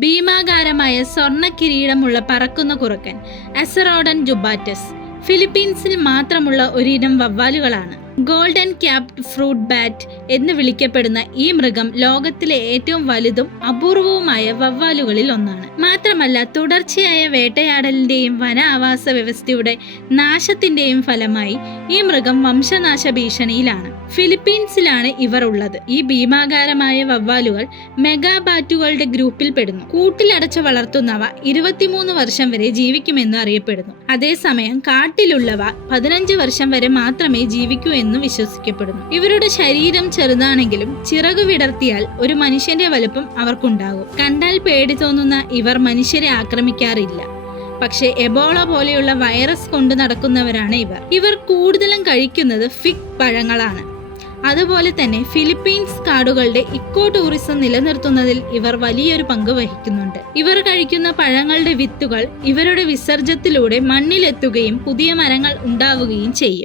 ഭീമാകാരമായ സ്വർണ കിരീടമുള്ള പറക്കുന്ന കുറുക്കൻ അസറോഡൻ ജുബാറ്റസ് ഫിലിപ്പീൻസിൽ മാത്രമുള്ള ഒരിനം വവ്വാലുകളാണ്. ഗോൾഡൻ ക്യാപ്ഡ് ഫ്രൂട്ട് ബാറ്റ് എന്ന് വിളിക്കപ്പെടുന്ന ഈ മൃഗം ലോകത്തിലെ ഏറ്റവും വലുതും അപൂർവവുമായ വവ്വാലുകളിൽ ഒന്നാണ്. മാത്രമല്ല തുടർച്ചയായ വേട്ടയാടലിന്റെയും വന ആവാസ വ്യവസ്ഥയുടെ നാശത്തിന്റെയും ഫലമായി ഈ മൃഗം വംശനാശ ഭീഷണിയിലാണ് ഫിലിപ്പീൻസിലാണ് ഇവർ ഉള്ളത്. ഈ ഭീമാകാരമായ വവ്വാലുകൾ മെഗാബാറ്റുകളുടെ ഗ്രൂപ്പിൽ പെടുന്നു. കൂട്ടിലടച്ച് വളർത്തുന്നവ ഇരുപത്തിമൂന്ന് വർഷം വരെ ജീവിക്കുമെന്ന് അറിയപ്പെടുന്നു. അതേസമയം കാട്ടിലുള്ളവ പതിനഞ്ച് വർഷം വരെ മാത്രമേ ജീവിക്കൂ എന്ന് വിശ്വസിക്കപ്പെടുന്നു. ഇവരുടെ ശരീരം ചെറുതാണെങ്കിലും ചിറകു വിടർത്തിയാൽ ഒരു മനുഷ്യന്റെ വലുപ്പം അവർക്കുണ്ടാകും. കണ്ടാൽ പേടി തോന്നുന്ന ഇവർ മനുഷ്യരെ ആക്രമിക്കാറില്ല. പക്ഷേ എബോള പോലെയുള്ള വൈറസ് കൊണ്ട് നടക്കുന്നവരാണ് ഇവർ. ഇവർ കൂടുതലും കഴിക്കുന്നത് ഫിക് പഴങ്ങളാണ്. അതുപോലെ തന്നെ ഫിലിപ്പീൻസ് കാടുകളുടെ ഇക്കോ ടൂറിസം നിലനിർത്തുന്നതിൽ ഇവർ വലിയൊരു പങ്ക് വഹിക്കുന്നുണ്ട്. ഇവർ കഴിക്കുന്ന പഴങ്ങളുടെ വിത്തുകൾ ഇവരുടെ വിസർജ്യത്തിലൂടെ മണ്ണിലെത്തുകയും പുതിയ മരങ്ങൾ ഉണ്ടാവുകയും ചെയ്യും.